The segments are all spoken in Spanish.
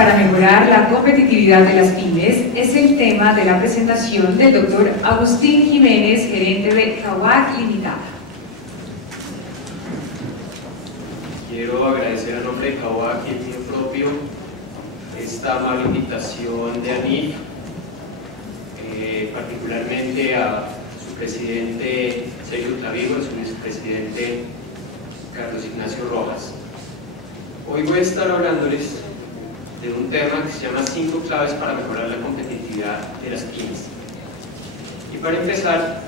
para mejorar la competitividad de las pymes es el tema de la presentación del doctor Agustín Jiménez, gerente de Kawak Limitada. Quiero agradecer a nombre de Kawak y el mío propio esta amable invitación de ANIF, particularmente a su presidente Sergio Clavijo, a su vicepresidente Carlos Ignacio Rojas. Hoy voy a estar hablándoles de un tema que se llama 5 claves para mejorar la competitividad de las pymes. Y para empezar,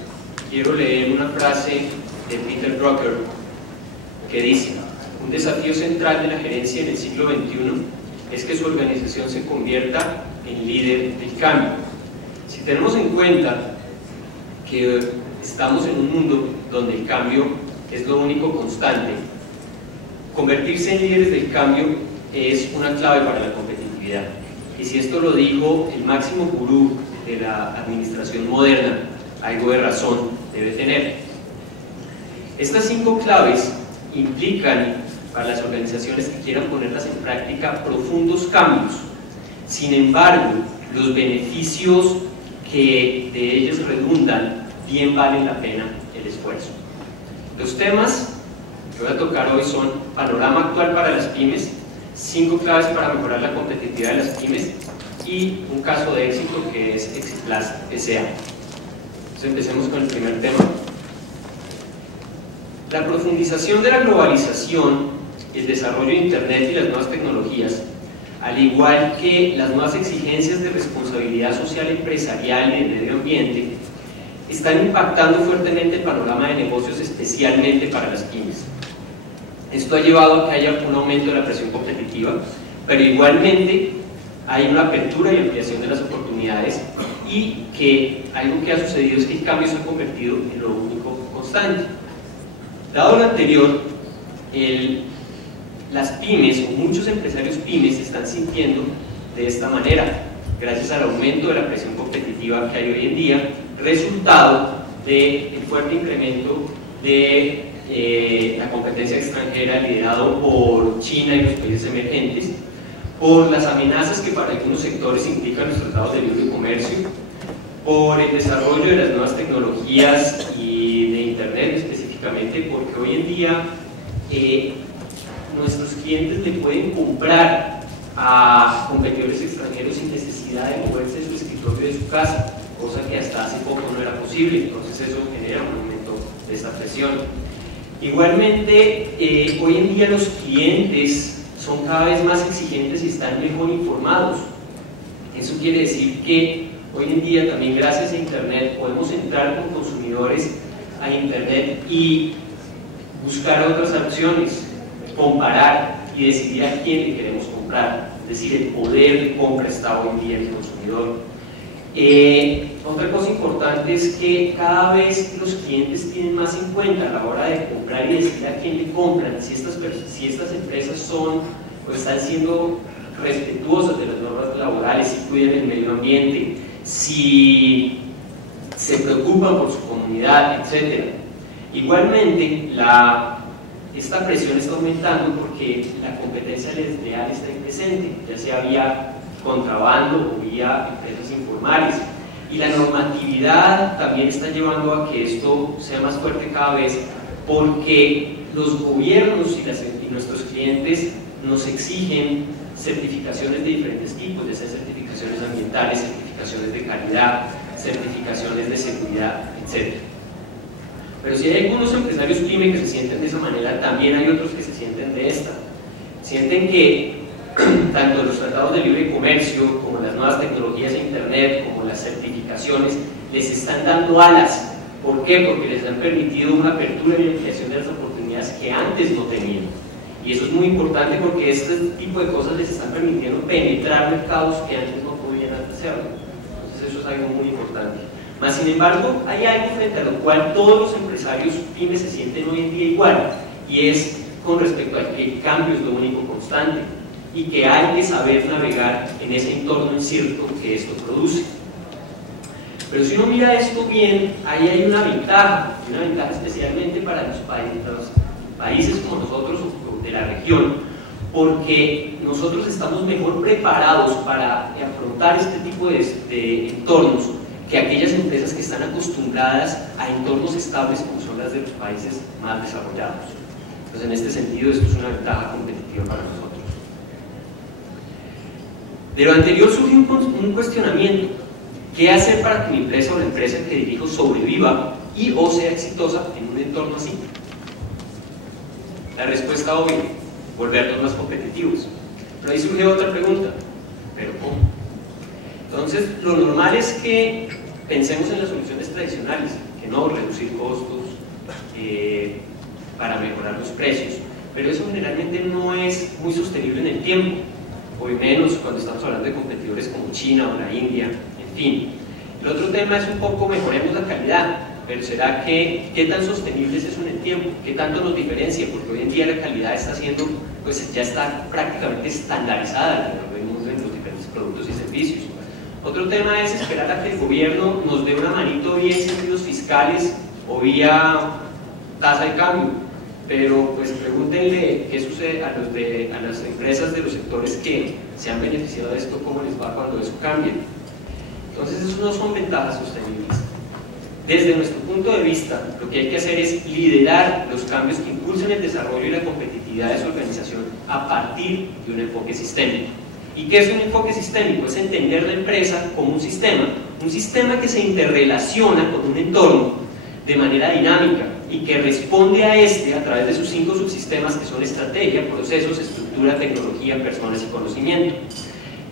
quiero leer una frase de Peter Drucker que dice: un desafío central de la gerencia en el siglo XXI es que su organización se convierta en líder del cambio. Si tenemos en cuenta que estamos en un mundo donde el cambio es lo único constante, convertirse en líderes del cambio es una clave para la competitividad. Y si esto lo dijo el máximo gurú de la administración moderna, algo de razón debe tener. Estas 5 claves implican para las organizaciones que quieran ponerlas en práctica profundos cambios. Sin embargo, los beneficios que de ellos redundan bien valen la pena el esfuerzo. Los temas que voy a tocar hoy son panorama actual para las pymes, 5 claves para mejorar la competitividad de las pymes y un caso de éxito que es Exiplast S.A. Entonces empecemos con el primer tema. La profundización de la globalización, el desarrollo de Internet y las nuevas tecnologías, al igual que las nuevas exigencias de responsabilidad social empresarial y de medio ambiente, están impactando fuertemente el panorama de negocios, especialmente para las pymes. Esto ha llevado a que haya un aumento de la presión competitiva, pero igualmente hay una apertura y ampliación de las oportunidades, y que algo que ha sucedido es que el cambio se ha convertido en lo único constante. Dado lo anterior, las pymes o muchos empresarios pymes se están sintiendo de esta manera, gracias al aumento de la presión competitiva que hay hoy en día, resultado del fuerte incremento de la competencia extranjera liderado por China y los países emergentes, por las amenazas que para algunos sectores implican los tratados de libre comercio, por el desarrollo de las nuevas tecnologías y de Internet específicamente, porque hoy en día nuestros clientes le pueden comprar a competidores extranjeros sin necesidad de moverse de su escritorio de su casa, cosa que hasta hace poco no era posible. Entonces eso genera un aumento de esta presión. Igualmente, hoy en día los clientes son cada vez más exigentes y están mejor informados. Eso quiere decir que hoy en día también, gracias a Internet, podemos entrar como consumidores a Internet y buscar otras opciones, comparar y decidir a quién le queremos comprar. Es decir, el poder de compra está hoy en día en el consumidor. Otra cosa importante es que cada vez los clientes tienen más en cuenta a la hora de comprar y decidir a quién le compran, si estas empresas son o están siendo respetuosas de las normas laborales, si cuidan el medio ambiente, si se preocupan por su comunidad, etc. Igualmente, esta presión está aumentando porque la competencia desleal está ahí presente, ya sea vía contrabando o vía empresas informales, y la normatividad también está llevando a que esto sea más fuerte cada vez, porque los gobiernos y nuestros clientes nos exigen certificaciones de diferentes tipos, ya sean certificaciones ambientales, certificaciones de calidad, certificaciones de seguridad, etc. Pero si hay algunos empresarios pyme que se sienten de esa manera, también hay otros que se sienten de esta. Sienten que tanto los tratados de libre comercio, como las nuevas tecnologías de Internet, como las certificaciones, les están dando alas. ¿Por qué? Porque les han permitido una apertura y ampliación de las oportunidades que antes no tenían. Y eso es muy importante porque este tipo de cosas les están permitiendo penetrar mercados que antes no podían hacerlo. Entonces eso es algo muy importante. Mas, sin embargo, hay algo frente a lo cual todos los empresarios pymes se sienten hoy en día igual, y es con respecto al que el cambio es lo único constante y que hay que saber navegar en ese entorno incierto que esto produce. Pero si uno mira esto bien, ahí hay una ventaja especialmente para los países como nosotros de la región, porque nosotros estamos mejor preparados para afrontar este tipo de entornos que aquellas empresas que están acostumbradas a entornos estables como son las de los países más desarrollados. Entonces, en este sentido, esto es una ventaja competitiva para nosotros. De lo anterior surge un cuestionamiento: ¿qué hacer para que mi empresa o la empresa que dirijo sobreviva y o sea exitosa en un entorno así? La respuesta obvia: volvernos más competitivos. Pero ahí surge otra pregunta: ¿pero cómo? Entonces, lo normal es que pensemos en las soluciones tradicionales, que no reducir costos para mejorar los precios, pero eso generalmente no es muy sostenible en el tiempo, hoy menos cuando estamos hablando de competidores como China o la India, en fin. El otro tema es un poco mejoremos la calidad, pero ¿será que qué tan sostenible es eso en el tiempo? ¿Qué tanto nos diferencia? Porque hoy en día la calidad está siendo, pues ya está prácticamente estandarizada alrededor del mundo en los diferentes productos y servicios. Otro tema es esperar a que el gobierno nos dé una manito vía incentivos fiscales o vía tasa de cambio, pero pues pregúntenle qué sucede a las empresas de los sectores que se han beneficiado de esto, cómo les va cuando eso cambie. Entonces, eso no son ventajas sostenibles. Desde nuestro punto de vista, lo que hay que hacer es liderar los cambios que impulsen el desarrollo y la competitividad de su organización a partir de un enfoque sistémico. ¿Y qué es un enfoque sistémico? Es entender la empresa como un sistema que se interrelaciona con un entorno de manera dinámica y que responde a este a través de sus 5 subsistemas que son estrategia, procesos, estructura, tecnología, personas y conocimiento.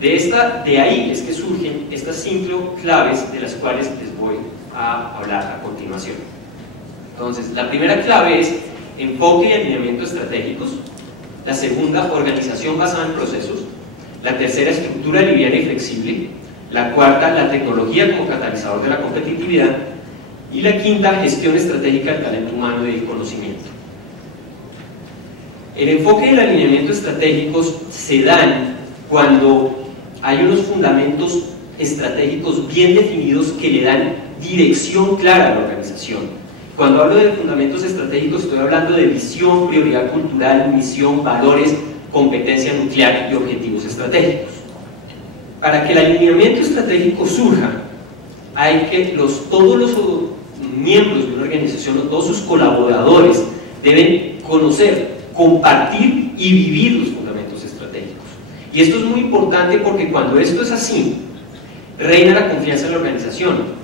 De ahí es que surgen estas 5 claves de las cuales les voy a hablar a continuación. Entonces, la primera clave es enfoque y alineamiento estratégicos. La segunda, organización basada en procesos. La tercera, estructura liviana y flexible. La cuarta, la tecnología como catalizador de la competitividad. Y la quinta, gestión estratégica del talento humano y del conocimiento. El enfoque y el alineamiento estratégicos se dan cuando hay unos fundamentos estratégicos bien definidos que le dan dirección clara a la organización. Cuando hablo de fundamentos estratégicos estoy hablando de visión, prioridad cultural, misión, valores, competencia nuclear y objetivos estratégicos. Para que el alineamiento estratégico surja, hay que todos los miembros de una organización, todos sus colaboradores deben conocer, compartir y vivir los fundamentos estratégicos. Y esto es muy importante porque cuando esto es así, reina la confianza en la organización.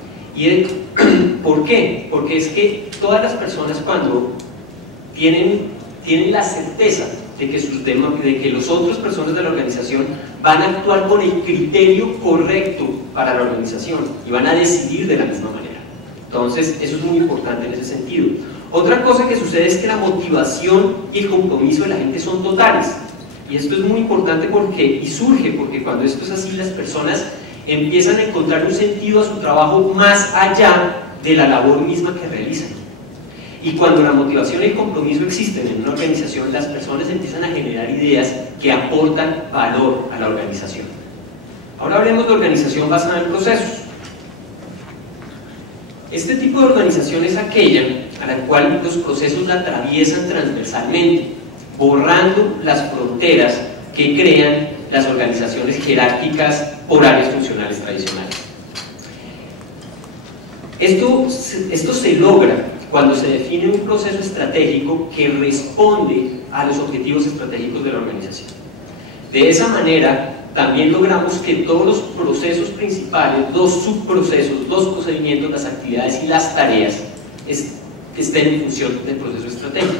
¿Por qué? Porque es que todas las personas cuando tienen la certeza de que las otras personas de la organización van a actuar con el criterio correcto para la organización y van a decidir de la misma manera. Entonces, eso es muy importante en ese sentido. Otra cosa que sucede es que la motivación y el compromiso de la gente son totales. Y esto es muy importante surge porque cuando esto es así, las personas empiezan a encontrar un sentido a su trabajo más allá de la labor misma que realizan. Y cuando la motivación y el compromiso existen en una organización, las personas empiezan a generar ideas que aportan valor a la organización. Ahora hablemos de organización basada en procesos. Este tipo de organización es aquella a la cual los procesos la atraviesan transversalmente, borrando las fronteras que crean las organizaciones jerárquicas por áreas funcionales tradicionales. Esto se logra cuando se define un proceso estratégico que responde a los objetivos estratégicos de la organización. De esa manera, también logramos que todos los procesos principales, los subprocesos, los procedimientos, las actividades y las tareas estén en función del proceso estratégico.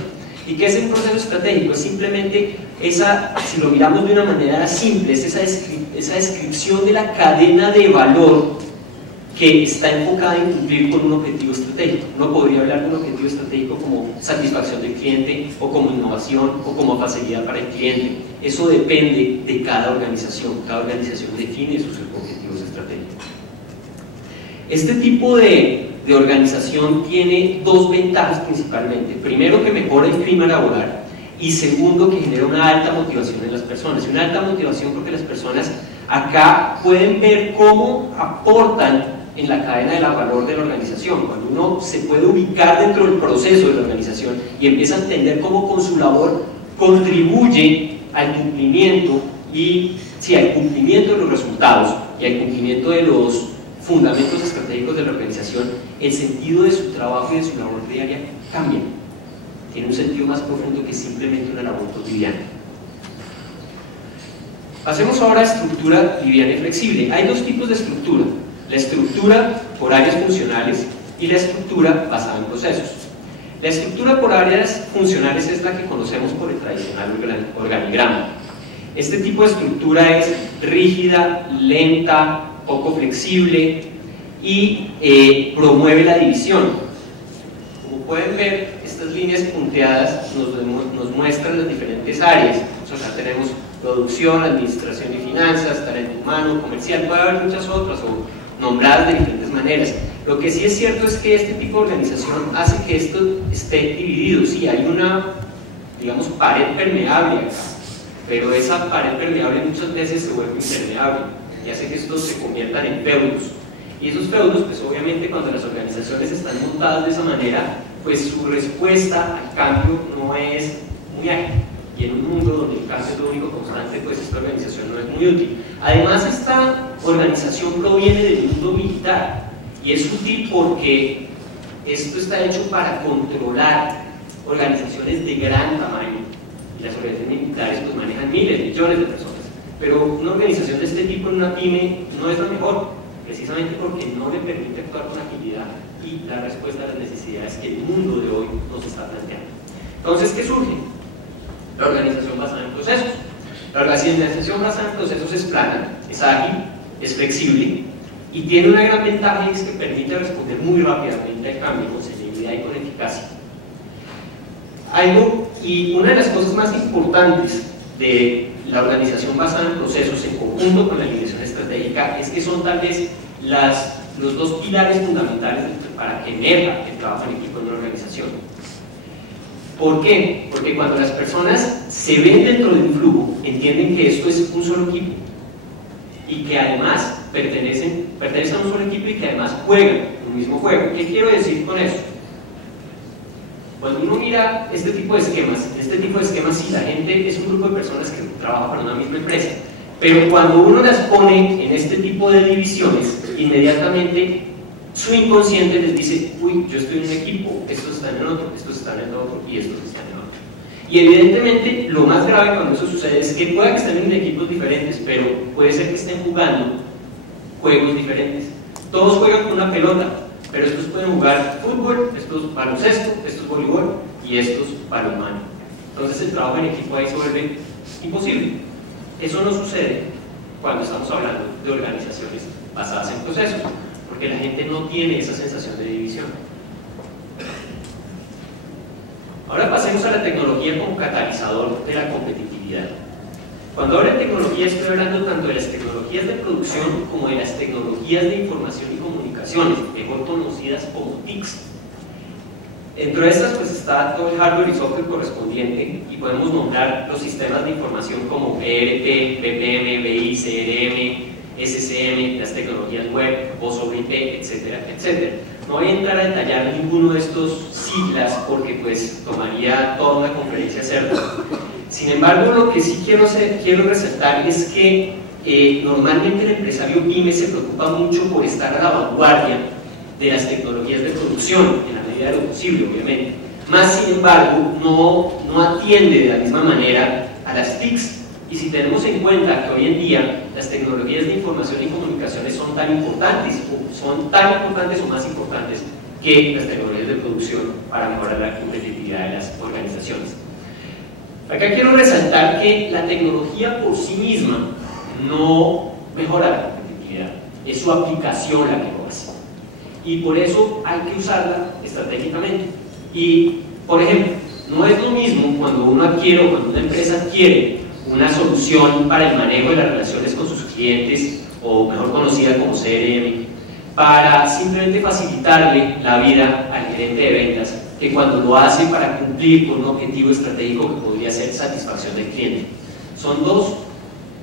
¿Y qué es un proceso estratégico? Es simplemente si lo miramos de una manera simple, es esa descripción de la cadena de valor que está enfocada en cumplir con un objetivo estratégico. Uno podría hablar de un objetivo estratégico como satisfacción del cliente, o como innovación, o como facilidad para el cliente. Eso depende de cada organización define sus objetivos estratégicos. Este tipo de organización tiene 2 ventajas principalmente. Primero, que mejora el clima laboral, y segundo, que genera una alta motivación en las personas. Y una alta motivación porque las personas acá pueden ver cómo aportan en la cadena de valor de la organización. Cuando uno se puede ubicar dentro del proceso de la organización y empieza a entender cómo con su labor contribuye al cumplimiento al cumplimiento de los resultados y al cumplimiento de los fundamentos estratégicos de la organización, el sentido de su trabajo y de su labor diaria cambia. Tiene un sentido más profundo que simplemente una labor cotidiana. Pasemos ahora a estructura liviana y flexible. Hay dos tipos de estructura: la estructura por áreas funcionales y la estructura basada en procesos. La estructura por áreas funcionales es la que conocemos por el tradicional organigrama. Este tipo de estructura es rígida, lenta, poco flexible y promueve la división. Como pueden ver, estas líneas punteadas nos muestran las diferentes áreas. O sea, tenemos producción, administración y finanzas, talento humano, comercial, puede haber muchas otras o nombradas de diferentes maneras. Lo que sí es cierto es que este tipo de organización hace que esto esté dividido. Sí, hay una, digamos, pared permeable acá, pero esa pared permeable muchas veces se vuelve impermeable y hace que estos se conviertan en feudos. Y esos feudos, pues obviamente cuando las organizaciones están montadas de esa manera, pues su respuesta al cambio no es muy ágil. Y en un mundo donde el cambio es lo único constante, pues esta organización no es muy útil. Además, esta organización proviene del mundo militar y es útil porque esto está hecho para controlar organizaciones de gran tamaño, y las organizaciones militares pues manejan miles, millones de personas, pero una organización de este tipo en una pyme no es la mejor, precisamente porque no le permite actuar con agilidad y dar respuesta a las necesidades que el mundo de hoy nos está planteando. Entonces, ¿qué surge? La organización basada en procesos. La organización basada en procesos es plana, es ágil, es flexible y tiene una gran ventaja, y es que permite responder muy rápidamente al cambio con celeridad y con eficacia. Y una de las cosas más importantes de la organización basada en procesos en conjunto con la alineación estratégica es que son tal vez los dos pilares fundamentales para que emerja el trabajo en equipo en una organización. ¿Por qué? Porque cuando las personas se ven dentro de un flujo, entienden que esto es un solo equipo y que además pertenecen a un solo equipo y que además juegan un mismo juego. ¿Qué quiero decir con eso? Cuando uno mira este tipo de esquemas, sí, la gente es un grupo de personas que trabaja para una misma empresa, pero cuando uno las pone en este tipo de divisiones, inmediatamente su inconsciente les dice: uy, yo estoy en un equipo, estos están en otro, estos están en otro y estos están en otro. Y evidentemente lo más grave cuando eso sucede es que pueda que estén en equipos diferentes, pero puede ser que estén jugando juegos diferentes. Todos juegan con una pelota, pero estos pueden jugar fútbol, estos baloncesto, estos voleibol y estos balonmano. Entonces el trabajo en equipo ahí se vuelve imposible. Eso no sucede cuando estamos hablando de organizaciones basadas en procesos, porque la gente no tiene esa sensación de división. Ahora pasemos a la tecnología como catalizador de la competitividad. Cuando hablo de tecnología estoy hablando tanto de las tecnologías de producción como de las tecnologías de información y comunicaciones, mejor conocidas como TICs. Dentro de estas pues está todo el hardware y software correspondiente y podemos nombrar los sistemas de información como ERP, BPM, BI, CRM, SCM, las tecnologías web, voz sobre IP, etcétera, etcétera. No voy a entrar a detallar ninguno de estos siglas porque pues tomaría toda una conferencia hacerlo. Sin embargo, lo que sí quiero resaltar es que normalmente el empresario PYME se preocupa mucho por estar a la vanguardia de las tecnologías de producción, en la medida de lo posible, obviamente. Más sin embargo, no atiende de la misma manera a las TICs. Y si tenemos en cuenta que hoy en día las tecnologías de información y comunicaciones son tan importantes o más importantes que las tecnologías de producción para mejorar la competitividad de las organizaciones. Acá quiero resaltar que la tecnología por sí misma no mejora la competitividad, es su aplicación la que lo hace. Y por eso hay que usarla estratégicamente. Y, por ejemplo, no es lo mismo cuando uno adquiere o cuando una empresa adquiere una solución para el manejo de las relaciones con sus clientes, o mejor conocida como CRM, para simplemente facilitarle la vida al gerente de ventas, que cuando lo hace para cumplir con un objetivo estratégico que podría ser satisfacción del cliente. Son dos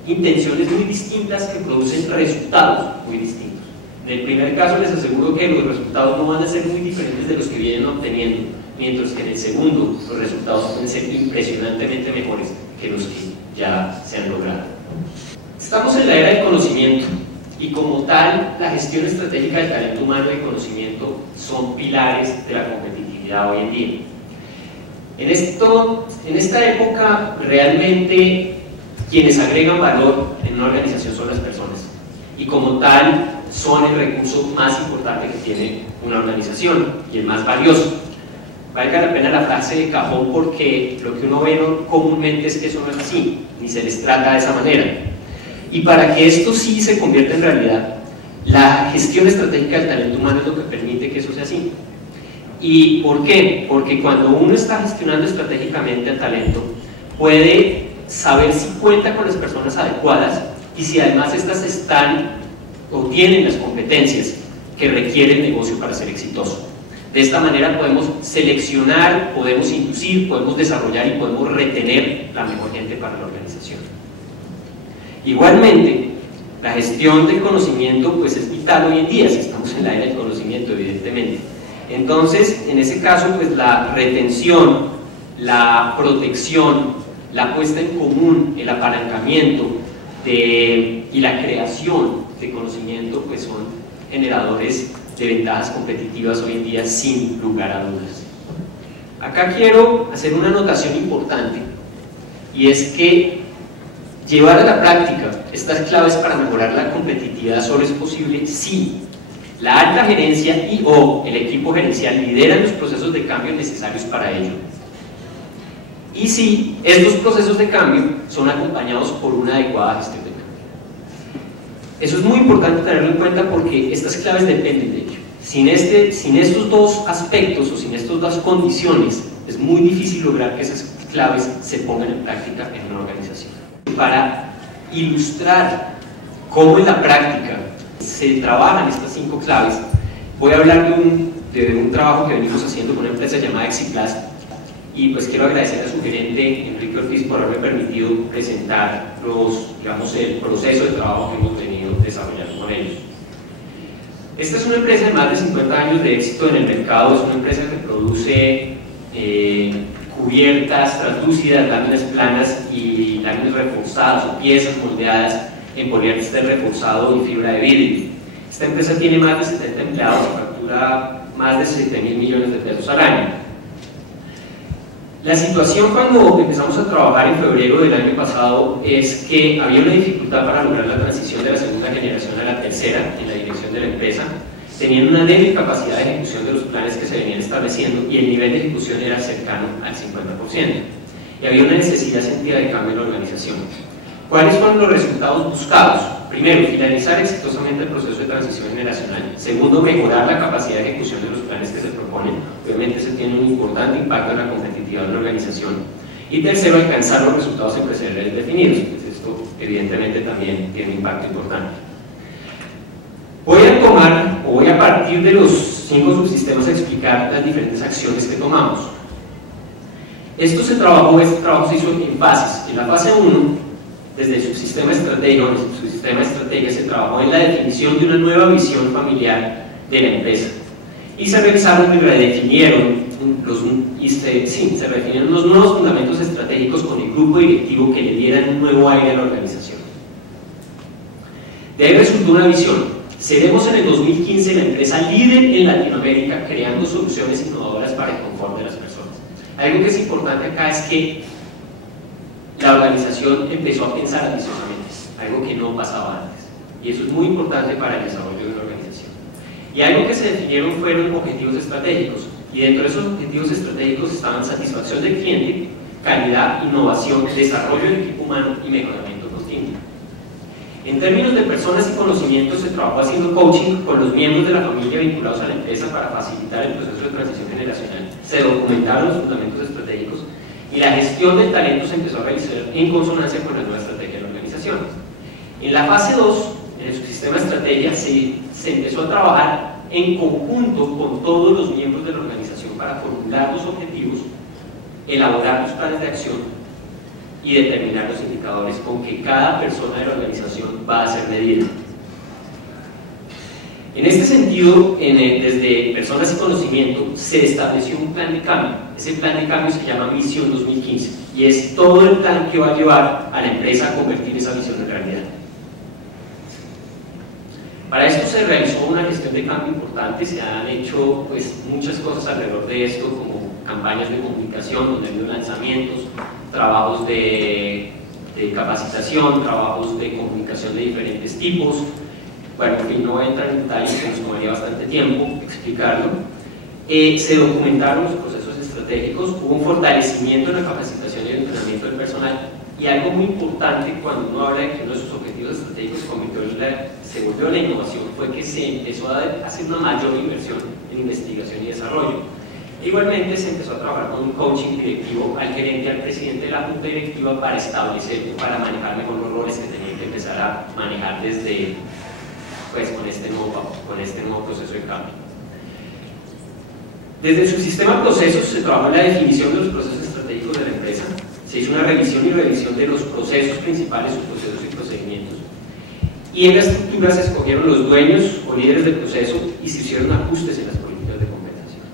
intenciones muy distintas que producen resultados muy distintos. En el primer caso les aseguro que los resultados no van a ser muy diferentes de los que vienen obteniendo, mientras que en el segundo los resultados pueden ser impresionantemente mejores que los que ya se han logrado. Estamos en la era del conocimiento y como tal la gestión estratégica del talento humano y conocimiento son pilares de la competitividad hoy en día. En esta época realmente quienes agregan valor en una organización son las personas y como tal son el recurso más importante que tiene una organización y el más valioso. Valga la pena la frase de cajón porque lo que uno ve comúnmente es que eso no es así, ni se les trata de esa manera. Y para que esto sí se convierta en realidad, la gestión estratégica del talento humano es lo que permite que eso sea así. ¿Y por qué? Porque cuando uno está gestionando estratégicamente el talento, puede saber si cuenta con las personas adecuadas y si además estas están o tienen las competencias que requiere el negocio para ser exitoso. De esta manera podemos seleccionar, podemos inducir, podemos desarrollar y podemos retener la mejor gente para la organización. Igualmente, la gestión del conocimiento pues es vital hoy en día, si estamos en la era del conocimiento, evidentemente. Entonces, en ese caso, pues la retención, la protección, la puesta en común, el apalancamiento y la creación de conocimiento pues son generadores de ventajas competitivas hoy en día sin lugar a dudas. Acá quiero hacer una anotación importante y es que llevar a la práctica estas claves para mejorar la competitividad solo es posible si la alta gerencia y o el equipo gerencial lideran los procesos de cambio necesarios para ello y si estos procesos de cambio son acompañados por una adecuada gestión de cambio. Eso es muy importante tenerlo en cuenta porque estas claves dependen de ello. Sin estos dos aspectos o sin estas dos condiciones es muy difícil lograr que esas claves se pongan en práctica en una organización. Para ilustrar cómo en la práctica se trabajan estas 5 claves, voy a hablar de un trabajo que venimos haciendo con una empresa llamada Exiplas y pues quiero agradecer a su gerente Enrique Ortiz por haberme permitido presentar el proceso de trabajo que hemos venido desarrollando con ellos. Esta es una empresa de más de 50 años de éxito en el mercado, es una empresa que produce cubiertas translúcidas, láminas planas y láminas reforzadas o piezas moldeadas en poliéster reforzado y fibra de vidrio. Esta empresa tiene más de 70 empleados y factura más de 7.000 millones de pesos al año. La situación cuando empezamos a trabajar en febrero del año pasado es que había una dificultad para lograr la transición de la segunda generación a la tercera en la dirección de la empresa. Tenían una débil capacidad de ejecución de los planes que se venían estableciendo y el nivel de ejecución era cercano al 50%. Y había una necesidad sentida de cambio en la organización. ¿Cuáles fueron los resultados buscados? Primero, finalizar exitosamente el proceso de transición generacional. Segundo, mejorar la capacidad de ejecución de los planes que se proponen. Obviamente eso tiene un importante impacto en la competitividad de la organización. Y tercero, alcanzar los resultados empresariales definidos. Pues esto evidentemente también tiene un impacto importante. Voy a partir de los 5 subsistemas a explicar las diferentes acciones que tomamos. Este trabajo se hizo en fases. En la fase 1, desde el subsistema estratégico, se trabajó en la definición de una nueva visión familiar de la empresa. Y se revisaron y redefinieron se redefinieron los nuevos fundamentos estratégicos con el grupo directivo que le dieran un nuevo aire a la organización. De ahí resultó una visión. Seremos en el 2015 la empresa líder en Latinoamérica creando soluciones innovadoras para el confort de las personas. Algo que es importante acá es que la organización empezó a pensar ambiciosamente, algo que no pasaba antes. Y eso es muy importante para el desarrollo de una organización. Y algo que se definieron fueron objetivos estratégicos. Y dentro de esos objetivos estratégicos estaban satisfacción del cliente, calidad, innovación, desarrollo del equipo humano y mejoramiento continuo. En términos de personas y conocimientos, se trabajó haciendo coaching con los miembros de la familia vinculados a la empresa para facilitar el proceso de transición generacional. Se documentaron los fundamentos estratégicos y la gestión del talento se empezó a realizar en consonancia con la nueva estrategia de la organización. En la fase 2, en el subsistema estrategia, se empezó a trabajar en conjunto con todos los miembros de la organización para formular los objetivos, elaborar los planes de acción y determinar los indicadores con que cada persona de la organización va a ser medida. En este sentido, desde Personas y Conocimiento se estableció un plan de cambio. Ese plan de cambio se llama Misión 2015 y es todo el plan que va a llevar a la empresa a convertir esa visión en realidad. Para esto se realizó una gestión de cambio importante, se han hecho pues, muchas cosas alrededor de esto, como campañas de comunicación, donde ha habido lanzamientos, trabajos de capacitación, trabajos de comunicación de diferentes tipos. Bueno, en fin, no voy a entrar en detalles, que nos tomaría bastante tiempo explicarlo. Se documentaron los procesos estratégicos, hubo un fortalecimiento en la capacitación y el entrenamiento del personal, y algo muy importante cuando uno habla de que uno de sus objetivos estratégicos se volvió la innovación, fue que se empezó a hacer una mayor inversión en investigación y desarrollo. E igualmente se empezó a trabajar con un coaching directivo al gerente y al presidente de la junta directiva para establecer, para manejar mejor los roles que tenían que empezar a manejar desde, pues, con este nuevo proceso de cambio. Desde su sistema de procesos se trabajó en la definición de los procesos estratégicos de la empresa, se hizo una revisión y revisión de los procesos principales, sus procesos y procedimientos, y en la estructura se escogieron los dueños o líderes del proceso y se hicieron ajustes en las políticas de compensación.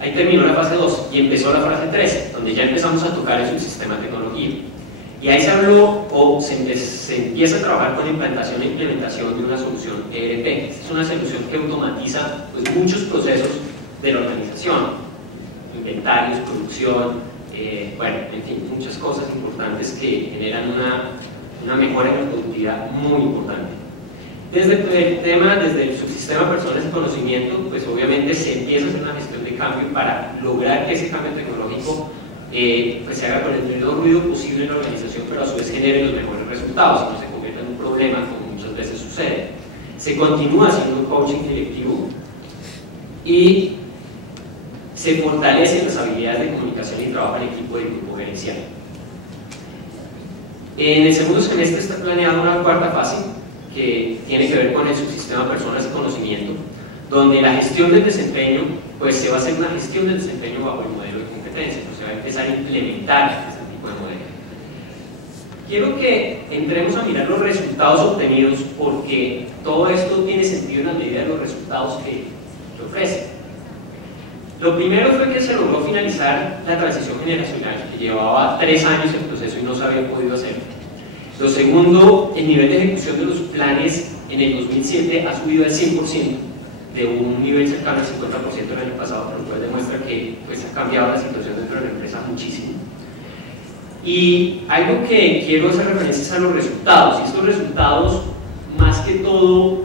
Ahí terminó la fase 2 y empezó la fase 3, donde ya empezamos a tocar el subsistema de tecnología. Y ahí se habló o se empieza a trabajar con la implantación e implementación de una solución ERP. Es una solución que automatiza pues, muchos procesos de la organización, inventarios, producción, bueno, en fin, muchas cosas importantes que generan una mejora en la productividad muy importante. Desde el subsistema Personas y Conocimiento, pues obviamente se empieza a hacer una gestión de cambio para lograr que ese cambio tecnológico pues se haga con el menor ruido posible en la organización, pero a su vez genere los mejores resultados y no se convierta en un problema como muchas veces sucede. Se continúa haciendo un coaching directivo y se fortalecen las habilidades de comunicación y trabajo en equipo del grupo gerencial. En el segundo semestre está planeada una cuarta fase que tiene que ver con el subsistema Personas y Conocimiento, donde la gestión del desempeño, pues se va a hacer una gestión del desempeño bajo el modelo de competencia, pues se va a empezar a implementar este tipo de modelo. Quiero que entremos a mirar los resultados obtenidos, porque todo esto tiene sentido en la medida de los resultados que ofrece. Lo primero fue que se logró finalizar la transición generacional, que llevaba 3 años en proceso y no se había podido hacer. Lo segundo, el nivel de ejecución de los planes en el 2007 ha subido al 100%, de un nivel cercano al 50% el año pasado, lo cual demuestra que pues, ha cambiado la situación dentro de la empresa muchísimo. Y algo que quiero hacer referencia es a los resultados, y estos resultados, más que todo,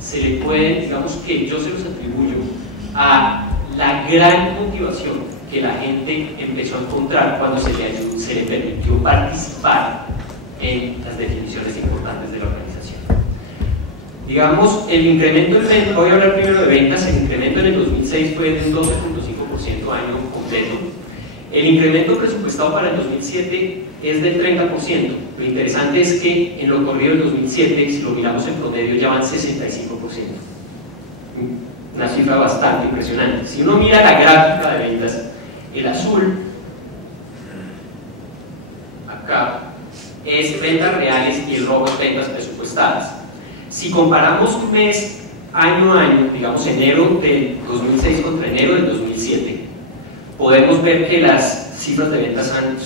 se le pueden, digamos que yo se los atribuyo a la gran motivación que la gente empezó a encontrar cuando se le permitió participar en las definiciones importantes de la organización. Digamos, el incremento en ventas, voy a hablar primero de ventas, el incremento en el 2006 fue del 12.5% año completo. El incremento presupuestado para el 2007 es del 30%. Lo interesante es que en lo corrido del 2007, si lo miramos en promedio, ya van 65%. Una cifra bastante impresionante. Si uno mira la gráfica de ventas, el azul, acá, es ventas reales y el rojo es ventas presupuestadas. Si comparamos mes, año a año, digamos enero del 2006 contra enero del 2007, podemos ver que las cifras de ventas se han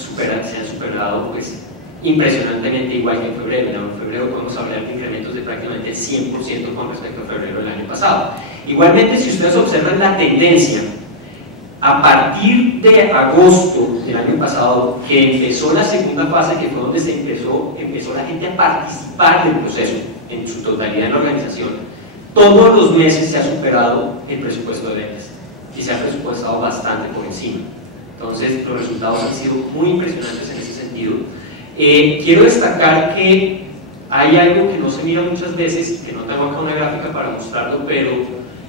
superado pues, impresionantemente igual que en febrero. En febrero podemos hablar de incrementos de prácticamente el 100% con respecto a febrero del año pasado. Igualmente, si ustedes observan la tendencia, a partir de agosto del año pasado, que empezó la segunda fase, que fue donde empezó la gente a participar del proceso en su totalidad en la organización, todos los meses se ha superado el presupuesto de ventas y se ha presupuestado bastante por encima. Entonces, los resultados han sido muy impresionantes en ese sentido. Quiero destacar que hay algo que no se mira muchas veces, que no tengo acá una gráfica para mostrarlo, pero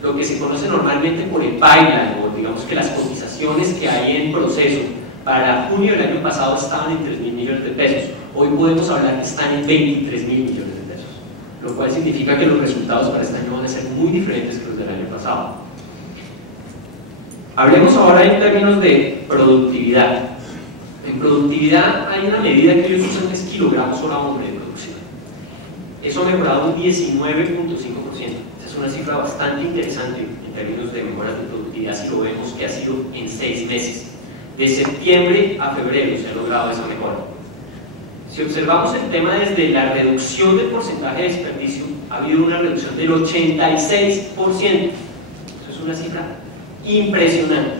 lo que se conoce normalmente por el pipeline, o digamos que las cotizaciones que hay en proceso para junio del año pasado estaban en 3.000 millones de pesos. Hoy podemos hablar que están en 23.000 millones de pesos, lo cual significa que los resultados para este año van a ser muy diferentes que los del año pasado. Hablemos ahora en términos de productividad. En productividad hay una medida que ellos usan que es kilogramos hora hombre de producción. Eso ha mejorado un 19.5%. Esa es una cifra bastante interesante en términos de mejoras de productividad si lo vemos que ha sido en 6 meses. De septiembre a febrero se ha logrado esa mejora. Si observamos el tema desde la reducción del porcentaje de desperdicio, ha habido una reducción del 86%. Eso es una cifra impresionante.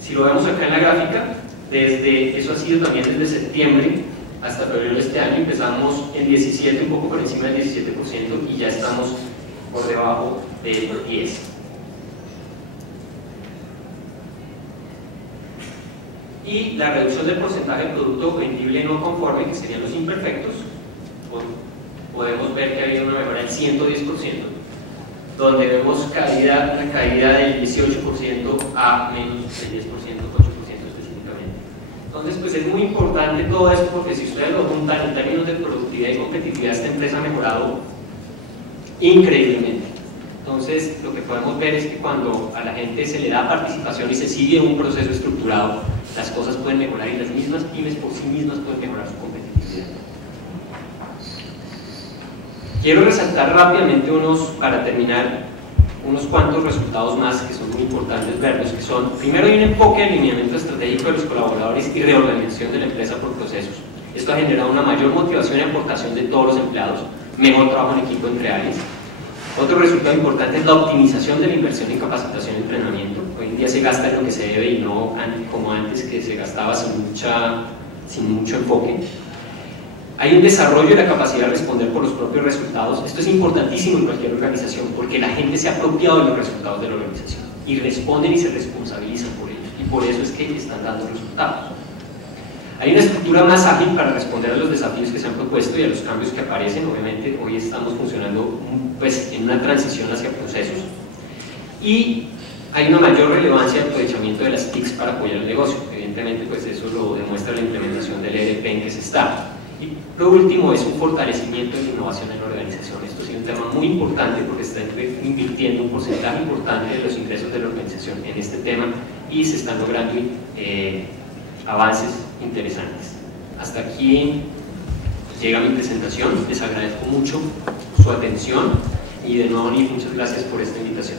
Si lo vemos acá en la gráfica, eso ha sido también desde septiembre hasta febrero de este año. Empezamos en 17, un poco por encima del 17%, y ya estamos por debajo del 10%. Y la reducción del porcentaje de producto vendible no conforme, que serían los imperfectos, podemos ver que ha habido una mejora del 110%, donde vemos una caída del 18% a menos del 10%, 8% específicamente. Entonces, pues es muy importante todo esto, porque si ustedes lo juntan en términos de productividad y competitividad, esta empresa ha mejorado increíblemente. Entonces, lo que podemos ver es que cuando a la gente se le da participación y se sigue un proceso estructurado, las cosas pueden mejorar, y las mismas pymes por sí mismas pueden mejorar su competitividad. Quiero resaltar rápidamente para terminar, unos cuantos resultados más que son muy importantes verlos, que son: primero, hay un enfoque de alineamiento estratégico de los colaboradores y reorganización de la empresa por procesos. Esto ha generado una mayor motivación y aportación de todos los empleados, mejor trabajo en equipo entre áreas. Otro resultado importante es la optimización de la inversión en capacitación y entrenamiento. Hoy en día se gasta en lo que se debe y no como antes, que se gastaba sin mucho enfoque. Hay un desarrollo de la capacidad de responder por los propios resultados. Esto es importantísimo en cualquier organización, porque la gente se ha apropiado de los resultados de la organización y responden y se responsabilizan por ellos, y por eso es que están dando resultados. Hay una estructura más ágil para responder a los desafíos que se han propuesto y a los cambios que aparecen. Obviamente hoy estamos funcionando en una transición hacia procesos, y hay una mayor relevancia de aprovechamiento de las TICs para apoyar el negocio. Evidentemente, pues eso lo demuestra la implementación del ERP en que se está. Y lo último es un fortalecimiento de la innovación en la organización. Esto ha sido un tema muy importante, porque está invirtiendo un porcentaje importante de los ingresos de la organización en este tema, y se están logrando avances interesantes. Hasta aquí llega mi presentación. Les agradezco mucho su atención, y de nuevo, muchas gracias por esta invitación.